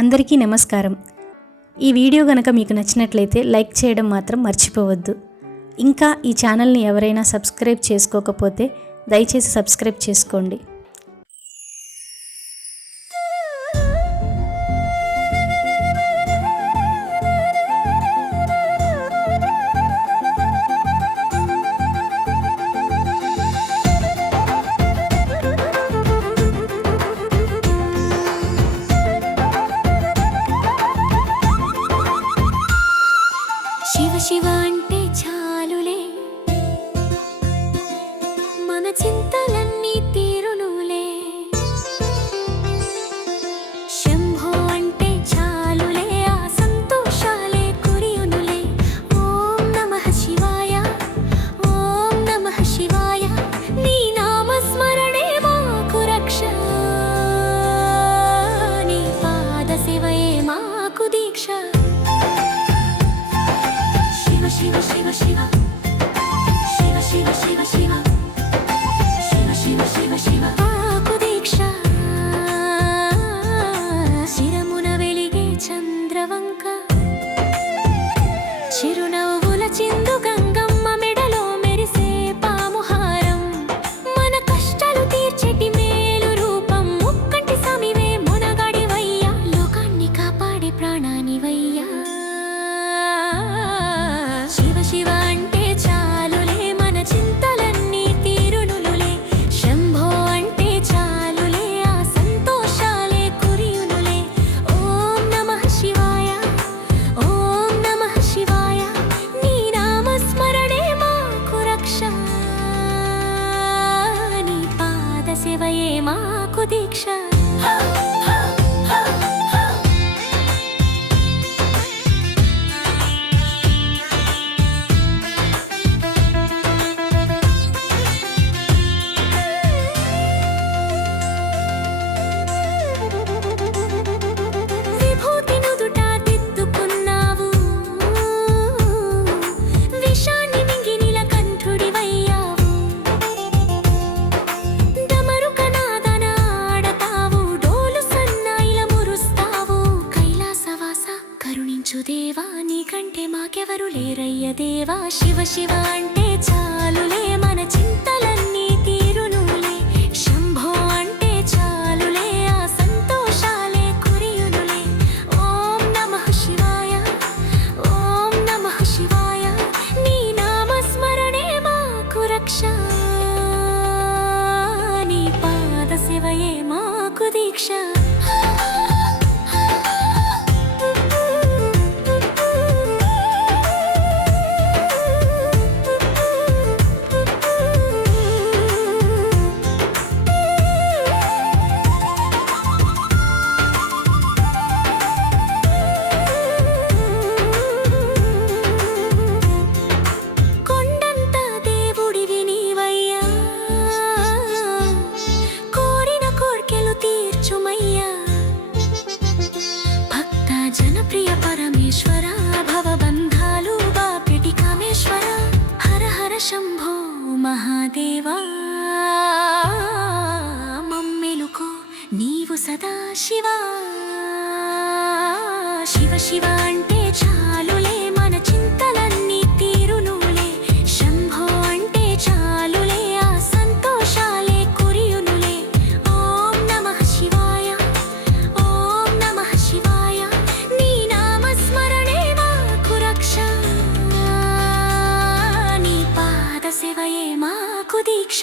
అందరికీ నమస్కారం. ఈ వీడియో గనక మీకు నచ్చినట్లయితే లైక్ చేయడం మాత్రం మర్చిపోవద్దు. ఇంకా ఈ ఛానల్ని ఎవరైనా సబ్స్క్రైబ్ చేసుకోకపోతే దయచేసి సబ్స్క్రైబ్ చేసుకోండి. శివ శివ అంటే చాలులే, మన చింతలన్నీ తీరునులే. శంభో అంటే చాలులే, ఆ సంతోషాలే కురియునులే. ఓం నమః శివాయ, ఓం నమః శివాయ. నీ నామస్మరణే మాకు రక్ష, నీ పాద సేవయే మాకు దీక్ష. శివ శివ శివ శివ శివ శివ శివ శివ శివ శివ శివ మాకు దీక్ష. శిరమున వెలిగే చంద్రవంక, చిరునవ్వుల చిందు గంగమ్మ మెడలో మెరిసే పాముహారం. మన కష్టాలు తీర్చెటి మేలు రూపం, ముక్కంటి సమివే మునగాడివయ్యా, లోకాన్ని కాపాడే ప్రాణానివయ్యా. శివ అంటే చాలులే, మన చింతలన్నీ తీరునులే. శంభో అంటే చాలులే, ఆ సంతోషాలే కురియునులే. ఓం నమః శివాయ, ఓం నమః శివాయ. నీ నామస్మరణే మాకు రక్ష, నీ పాద సేవయే మాకు దీక్ష. దేవా నీకంటే మాకెవరు లేరయ్య దేవా. శివ శివ అంటే చాలులే, మన చింతలన్నీ తీరునులే. శంభో అంటే చాలులే, ఆ సంతోషాలే కురియునులే. ఓం నమః శివాయ, ఓం నమః శివాయ. నీ నామస్మరణే మాకు రక్ష, నీ పాద సేవయే మాకు దీక్ష. జనప్రియ పరమేశ్వర, భవబంధాలు బాపెటి కామేశ్వర. హర హర శంభో మహాదేవా, మమ్మెలుకో నీవు సదా శివా. శివ శివ అంటే చాలులే, మన చింతలన్నీ తీరునులే. శంభో అంటే చాలులే, ఆ సంతోషాలే కురియునులే. ఓం నమః శివాయ, ఓం నమః శివాయ. నీ నామస్మరణే మాకు రక్ష, నీ పాద సేవయే మాకు దీక్ష.